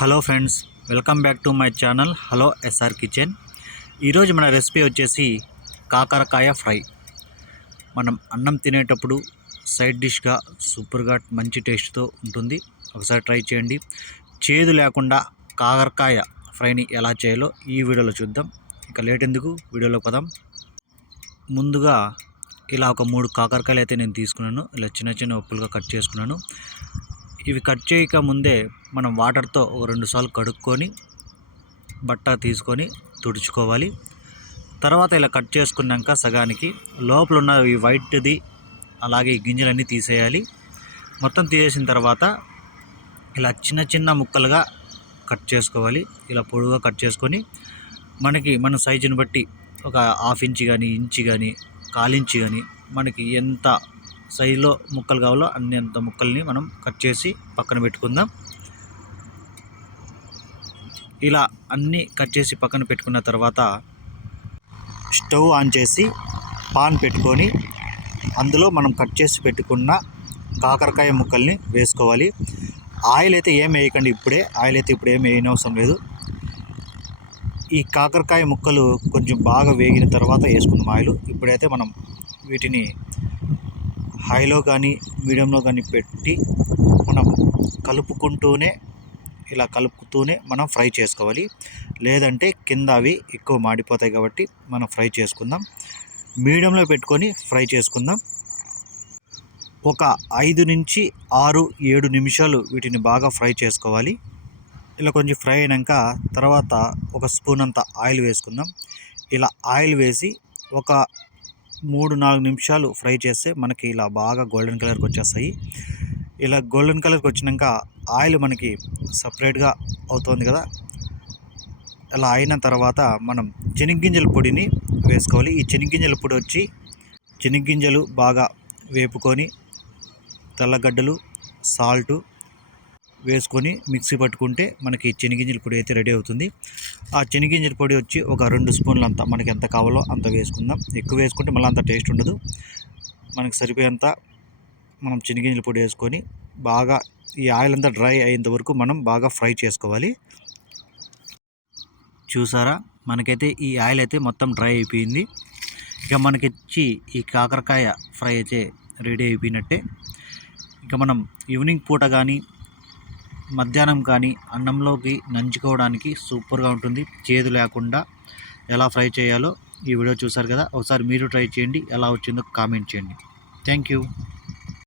Hello friends, welcome back to my channel hello SR kitchen. ఈరోజు మన recipe వచ్చేసి కాకరకాయ ఫ్రై. మనం అన్నం తినేటప్పుడు సైడ్ డిష్గా సూపర్గా మంచి టేస్ట్తో ఉంటుంది. ఒకసారి ట్రై చేయండి. చేదు లేకుండా కాకరకాయ ఫ్రైని ఎలా చేయాలో ఈ వీడియోలో చూద్దాం. ఇక లేట్ ఎందుకు, వీడియోలో పదాం. ముందుగా ఇలా ఒక 3 కాకరకాయలు అయితే నేను తీసుకున్నాను. ఇలా చిన్న చిన్న ఉప్పులుగా కట్ చేసుకున్నాను. ఇవి కట్ చేయక ముందే మనం వాటర్తో ఒక 2 సార్లు కడుక్కొని బట్ట తీసుకొని తుడుచుకోవాలి. తర్వాత ఇలా కట్ చేసుకున్నాక సగానికి లోపల ఉన్న ఈ వైట్ది అలాగే ఈ గింజలన్నీ తీసేయాలి. మొత్తం తీసేసిన తర్వాత ఇలా చిన్న చిన్న ముక్కలుగా కట్ చేసుకోవాలి. ఇలా పొడుగా కట్ చేసుకొని మన సైజుని బట్టి ఒక 1/2 ఇంచ్ కానీ, ఇంచు కానీ, 1/4 ఇంచ్ కానీ మనకి ఎంత సైజులో ముక్కలు కావాలో అంత ముక్కల్ని మనం కట్ చేసి పక్కన పెట్టుకుందాం. ఇలా అన్నీ కట్ చేసి పక్కన పెట్టుకున్న తర్వాత స్టవ్ ఆన్ చేసి పాన్ పెట్టుకొని అందులో మనం కట్ చేసి పెట్టుకున్న కాకరకాయ ముక్కల్ని వేసుకోవాలి. ఆయిల్ అయితే ఏం వేయకండి, ఆయిల్ అయితే ఇప్పుడు ఏం వేయనవసరం లేదు. ఈ కాకరకాయ ముక్కలు కొంచెం బాగా వేగిన తర్వాత వేసుకుందాం ఆయిల్. ఇప్పుడైతే మనం వీటిని హైలో కానీ మీడియంలో కానీ పెట్టి మనం కలుపుతూనే మనం ఫ్రై చేసుకోవాలి. లేదంటే కింద అవి ఎక్కువ మాడిపోతాయి కాబట్టి మనం ఫ్రై చేసుకుందాం. మీడియంలో పెట్టుకొని ఫ్రై చేసుకుందాం. ఒక 5 నుంచి 6, 7 నిమిషాలు వీటిని బాగా ఫ్రై చేసుకోవాలి. ఇలా కొంచెం ఫ్రై అయినాక తర్వాత ఒక స్పూన్ అంత ఆయిల్ వేసుకుందాం. ఇలా ఆయిల్ వేసి ఒక 3-4 నిమిషాలు ఫ్రై చేస్తే మనకి ఇలా బాగా గోల్డెన్ కలర్కి వచ్చేస్తాయి. ఇలా గోల్డెన్ కలర్కి వచ్చినాక ఆయిల్ మనకి సపరేట్గా అవుతుంది కదా. అలా అయిన తర్వాత మనం శనగగింజల పొడిని వేసుకోవాలి. ఈ శనగగింజల పొడి వచ్చి శనగగింజలు బాగా వేపుకొని తెల్లగడ్డలు, సాల్టు వేసుకొని మిక్సీ పట్టుకుంటే మనకి శనగగింజల పొడి అయితే రెడీ అవుతుంది. ఆ శనగగింజల పొడి వచ్చి ఒక 2 స్పూన్లు అంత మనకి ఎంత కావాలో అంత వేసుకుందాం. ఎక్కువ వేసుకుంటే మళ్ళీ అంత టేస్ట్ ఉండదు. మనకి సరిపోయేంత మనం శనగగింజల పొడి వేసుకొని బాగా ఈ ఆయిల్ అంతా డ్రై అయ్యేంత వరకు మనం బాగా ఫ్రై చేసుకోవాలి. చూసారా, మనకైతే ఈ ఆయిల్ అయితే మొత్తం డ్రై అయిపోయింది. ఇక మనకిచ్చి ఈ కాకరకాయ ఫ్రై అయితే రెడీ అయిపోయినట్టే. ఇక మనం ఈవినింగ్ పూట కానీ మధ్యాహ్నం కానీ అన్నంలోకి నంచుకోవడానికి సూపర్గా ఉంటుంది. చేదు లేకుండా ఎలా ఫ్రై చేయాలో ఈ వీడియో చూసారు కదా. ఒకసారి మీరు ట్రై చేయండి, ఎలా వచ్చిందో కామెంట్ చేయండి. Thank you.